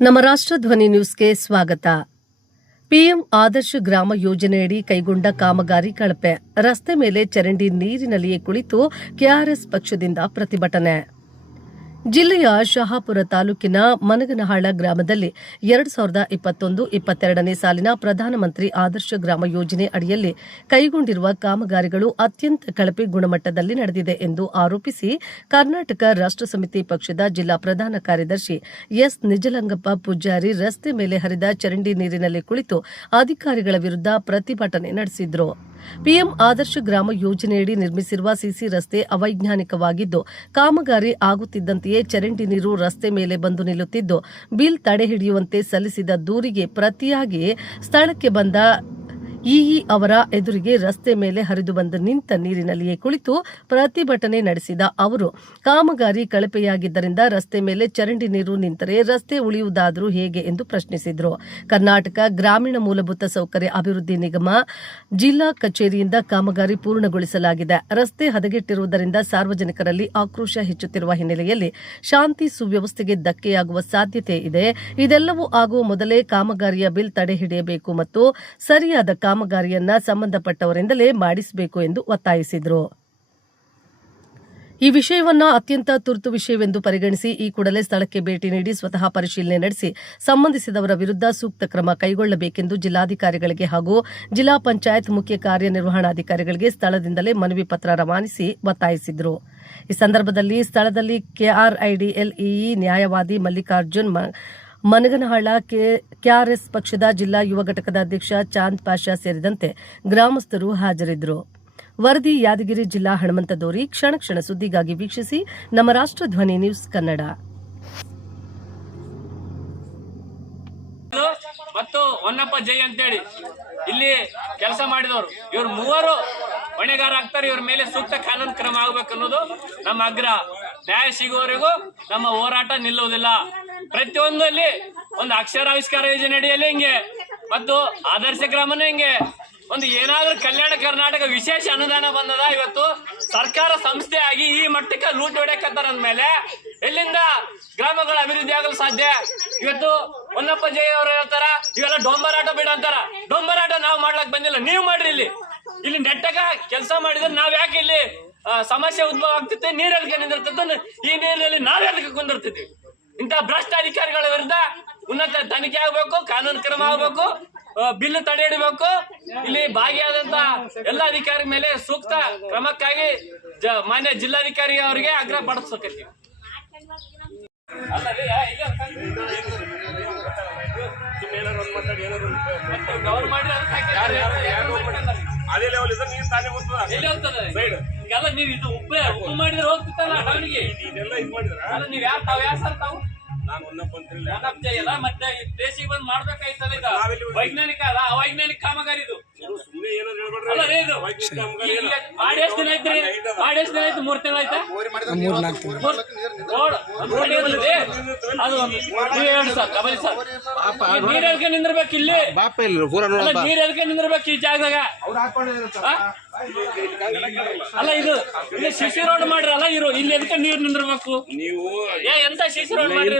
ನಮ್ಮ ರಾಷ್ಟ್ರಧ್ವನಿ ನ್ಯೂಸ್ಗೆ ಸ್ವಾಗತ. ಪಿಎಂ ಆದರ್ಶ ಗ್ರಾಮ ಯೋಜನೆಯಡಿ ಕೈಗೊಂಡ ಕಾಮಗಾರಿ ಕಳಪೆ, ರಸ್ತೆ ಮೇಲೆ ಚರಂಡಿ ನೀರಿನಲ್ಲಿಯೇ ಕುಳಿತು ಕೆಆರ್ಎಸ್ ಪಕ್ಷದಿಂದ ಪ್ರತಿಭಟನೆ. ಜಿಲ್ಲೆಯ ಶಹಾಪುರ ತಾಲೂಕಿನ ಮನಗನಹಾಳ ಗ್ರಾಮದಲ್ಲಿ 2021-22ನೇ ಸಾಲಿನ ಪ್ರಧಾನಮಂತ್ರಿ ಆದರ್ಶ ಗ್ರಾಮ ಯೋಜನೆ ಅಡಿಯಲ್ಲಿ ಕೈಗೊಂಡಿರುವ ಕಾಮಗಾರಿಗಳು ಅತ್ಯಂತ ಕಳಪೆ ಗುಣಮಟ್ಟದಲ್ಲಿ ನಡೆದಿದೆ ಎಂದು ಆರೋಪಿಸಿ ಕರ್ನಾಟಕ ರಾಷ್ಟ್ರ ಸಮಿತಿ ಪಕ್ಷದ ಜಿಲ್ಲಾ ಪ್ರಧಾನ ಕಾರ್ಯದರ್ಶಿ ಎಸ್ ನಿಜಲಿಂಗಪ್ಪ ಪೂಜಾರಿ ರಸ್ತೆ ಮೇಲೆ ಹರಿದ ಚರಂಡಿ ನೀರಿನಲ್ಲಿ ಕುಳಿತು ಅಧಿಕಾರಿಗಳ ವಿರುದ್ಧ ಪ್ರತಿಭಟನೆ ನಡೆಸಿದರು. ಪಿಎಂ ಆದರ್ಶ ಗ್ರಾಮ ಯೋಜನೆಯಡಿ ನಿರ್ಮಿಸಿರುವ ಸಿಸಿ ರಸ್ತೆ ಅವೈಜ್ಞಾನಿಕವಾಗಿದ್ದು, ಕಾಮಗಾರಿ ಆಗುತ್ತಿದ್ದಂತೆಯೇ ಚರಂಡಿ ನೀರು ರಸ್ತೆ ಮೇಲೆ ಬಂದು ನಿಲ್ಲುತ್ತಿದ್ದು, ಬಿಲ್ ತಡೆಹಿಡಿಯುವಂತೆ ಸಲ್ಲಿಸಿದ ದೂರಿಗೆ ಪ್ರತಿಯಾಗಿ ಸ್ಥಳಕ್ಕೆ ಬಂದ ಇಇ ಅವರ ಎದುರಿಗೆ ರಸ್ತೆ ಮೇಲೆ ಹರಿದು ಬಂದು ನಿಂತ ನೀರಿನಲ್ಲಿಯೇ ಕುಳಿತು ಪ್ರತಿಭಟನೆ ನಡೆಸಿದ ಅವರು, ಕಾಮಗಾರಿ ಕಳಪೆಯಾಗಿದ್ದರಿಂದ ರಸ್ತೆ ಮೇಲೆ ಚರಂಡಿ ನೀರು ನಿಂತರೆ ರಸ್ತೆ ಉಳಿಯುವುದಾದರೂ ಹೇಗೆ ಎಂದು ಪ್ರಶ್ನಿಸಿದರು. ಕರ್ನಾಟಕ ಗ್ರಾಮೀಣ ಮೂಲಭೂತ ಸೌಕರ್ಯ ಅಭಿವೃದ್ಧಿ ನಿಗಮ ಜಿಲ್ಲಾ ಕಚೇರಿಯಿಂದ ಕಾಮಗಾರಿ ಪೂರ್ಣಗೊಳಿಸಲಾಗಿದೆ. ರಸ್ತೆ ಹದಗೆಟ್ಟಿರುವುದರಿಂದ ಸಾರ್ವಜನಿಕರಲ್ಲಿ ಆಕ್ರೋಶ ಹೆಚ್ಚುತ್ತಿರುವ ಹಿನ್ನೆಲೆಯಲ್ಲಿ ಶಾಂತಿ ಸುವ್ಯವಸ್ಥೆಗೆ ಧಕ್ಕೆಯಾಗುವ ಸಾಧ್ಯತೆ ಇದೆ. ಇದೆಲ್ಲವೂ ಆಗುವ ಮೊದಲೇ ಕಾಮಗಾರಿಯ ಬಿಲ್ ತಡೆ ಹಿಡಿಯಬೇಕು ಮತ್ತು ಸರಿಯಾದ ಕಾಮಗಾರಿಯನ್ನ ಸಂಬಂಧಪಟ್ಟವರಿಂದಲೇ ಮಾಡಿಸಬೇಕು ಎಂದು ಒತ್ತಾಯಿಸಿದರು. ಈ ವಿಷಯವನ್ನ ಅತ್ಯಂತ ತುರ್ತು ವಿಷಯವೆಂದು ಪರಿಗಣಿಸಿ ಈ ಕೂಡಲೇ ಸ್ಥಳಕ್ಕೆ ಭೇಟಿ ನೀಡಿ ಸ್ವತಃ ಪರಿಶೀಲನೆ ನಡೆಸಿ ಸಂಬಂಧಿಸಿದವರ ವಿರುದ್ಧ ಸೂಕ್ತ ಕ್ರಮ ಕೈಗೊಳ್ಳಬೇಕೆಂದು ಜಿಲ್ಲಾಧಿಕಾರಿಗಳಿಗೆ ಹಾಗೂ ಜಿಲ್ಲಾ ಪಂಚಾಯತ್ ಮುಖ್ಯ ಕಾರ್ಯನಿರ್ವಹಣಾಧಿಕಾರಿಗಳಿಗೆ ಸ್ಥಳದಿಂದಲೇ ಮನವಿ ಪತ್ರ ರವಾನಿಸಿ ಒತ್ತಾಯಿಸಿದರು. ಈ ಸಂದರ್ಭದಲ್ಲಿ ಸ್ಥಳದಲ್ಲಿ ಕೆಆರ್ಐಡಿಎಲ್ ಇಇ ನ್ಯಾಯವಾದಿ ಮಲ್ಲಿಕಾರ್ಜುನ್ ಮನಗನಹಾಳ ಕೆಆರ್ಎಸ್ ಪಕ್ಷದ ಜಿಲ್ಲಾ ಯುವ ಘಟಕದ ಅಧ್ಯಕ್ಷ ಚಾಂದ್ ಪಾಷಾ ಸೇರಿದಂತೆ ಗ್ರಾಮಸ್ಥರು ಹಾಜರಿದ್ದರು. ವರದಿ ಯಾದಗಿರಿ ಜಿಲ್ಲಾ ಹನುಮಂತದೋರಿ. ಕ್ಷಣ ಕ್ಷಣ ಸುದ್ದಿಗಾಗಿ ವೀಕ್ಷಿಸಿ ನಮ್ಮ ರಾಷ್ಟ್ರಧ್ವನಿ ನ್ಯೂಸ್ ಕನ್ನಡ. ಮತ್ತು ಹೊನ್ನಪ್ಪ ಜೈ ಅಂತೇಳಿ ಇಲ್ಲಿ ಕೆಲಸ ಮಾಡಿದವರು ಇವರು ಮೂವರು ಹೊಣೆಗಾರ ಆಗ್ತಾರೆ. ಇವ್ರ ಮೇಲೆ ಸೂಕ್ತ ಕಾನೂನು ಕ್ರಮ ಆಗಬೇಕನ್ನೋದು ನಮ್ಮ ಆಗ್ರಹ. ನ್ಯಾಯ ಸಿಗುವವರೆಗೂ ನಮ್ಮ ಹೋರಾಟ ನಿಲ್ಲುವುದಿಲ್ಲ. ಪ್ರತಿಯೊಂದಲ್ಲಿ ಒಂದು ಅಕ್ಷರಾವಿಷ್ಕಾರ ಯೋಜನೆ ಅಡಿಯಲ್ಲಿ ಹಿಂಗೆ ಮತ್ತು ಆದರ್ಶ ಗ್ರಾಮನ ಹಿಂಗೆ ಒಂದು ಏನಾದ್ರೂ ಕಲ್ಯಾಣ ಕರ್ನಾಟಕ ವಿಶೇಷ ಅನುದಾನ ಬಂದದ. ಇವತ್ತು ಸರ್ಕಾರ ಸಂಸ್ಥೆ ಆಗಿ ಈ ಮಟ್ಟಕ್ಕೆ ಲೂಟ್ ಹೊಡೆಯಕತ್ತಾರ ಅಂದ್ಮೇಲೆ ಎಲ್ಲಿಂದ ಗ್ರಾಮಗಳ ಅಭಿವೃದ್ಧಿ ಆಗಲು ಸಾಧ್ಯ? ಇವತ್ತು ಹೊನ್ನಪ್ಪ ಜೈ ಅವರು ಹೇಳ್ತಾರ ಇವೆಲ್ಲ ಡೊಂಬರಾಟ ಬಿಡ ಅಂತಾರ. ಡೊಂಬರಾಟ ನಾವು ಮಾಡ್ಲಕ್ ಬಂದಿಲ್ಲ, ನೀವು ಮಾಡ್ರಿ. ಇಲ್ಲಿ ನೆಟ್ಟಗ ಕೆಲಸ ಮಾಡಿದ್ರೆ ನಾವ್ ಯಾಕೆ ಇಲ್ಲಿ ಸಮಸ್ಯೆ ಉದ್ಭವ ಆಗ್ತಿತ್ತು? ನೀರ್ ಎಲ್ಕೆ ನಿಂದಿರ್ತದ, ಈ ನೀರಿನಲ್ಲಿ ನಾವ್ ಎಲ್ಕೆ ಕುಂದಿರ್ತಿದ್ವಿ? ಇಂಥ ಭ್ರಷ್ಟ ಅಧಿಕಾರಿಗಳ ವಿರುದ್ಧ ಉನ್ನತ ತನಿಖೆ ಆಗಬೇಕು, ಕಾನೂನು ಕ್ರಮ ಆಗಬೇಕು, ಬಿಲ್ ತಡೆ ಹಿಡಬೇಕು. ಇಲ್ಲಿ ಭಾಗಿಯಾದಂತ ಎಲ್ಲ ಅಧಿಕಾರಿ ಮೇಲೆ ಸೂಕ್ತ ಕ್ರಮಕ್ಕಾಗಿ ಮಾನ್ಯ ಜಿಲ್ಲಾಧಿಕಾರಿ ಅವರಿಗೆ ಆಗ್ರಹ ಪಡಿಸಬೇಕೈತಿ. ಎಲ್ಲ ನೀವು ಇದು ಉಪ್ಪು ಮಾಡಿದ್ರೆ ಹೋಗ್ತಿತ್ತಲ್ಲ ಟೌನಿಗೆ. ನೀವ್ ಯಾರು ತಾವ್ ಯಾರು ಸರ್ ತಾವು? ಎಲ್ಲ ಮತ್ತೆ ದೇಶಿಗೆ ಬಂದ್ ಮಾಡ್ಬೇಕಾಯ್ತದ. ಇದು ವೈಜ್ಞಾನಿಕ ಅಲ್ಲ, ಅವೈಜ್ಞಾನಿಕ ಕಾಮಗಾರಿ ಇದು. ಅಲ್ಲ ರೀ, ಇದು ಮಾಡಿ ಎಷ್ಟು ದಿನ ಐತ್ರಿ? ಮಾಡಿ ಎಷ್ಟು ದಿನ ಆಯ್ತು? 3 ತಿಂಗಳು ಆಯ್ತಾ? ಅದು ನೀವ್ ಹೇಳಿ ಸರ್, ಕಬಲಿ ಸರ್, ನೀರ್ ಎಲ್ಕೆ ನಿಂದಿರ್ಬೇಕು ಇಲ್ಲಿ. ನೀರ್ ಎಲ್ಕೆ ನಿಂದಿರ್ಬೇಕು ಈ ಜಾಗದಾಗ. ಅಲ್ಲ ಇದು ಸಿಸಿ ರೋಡ್ ಮಾಡ್ರಲ್ಲ, ಇಲ್ಲಿ ಎದಕ್ಕೆ ನೀರ್ ನಿಂದಿರ್ಬೇಕು? ನೀವು ಎಂತ ಸಿಸಿ ರೋಡ್ ಮಾಡ್ರಿ?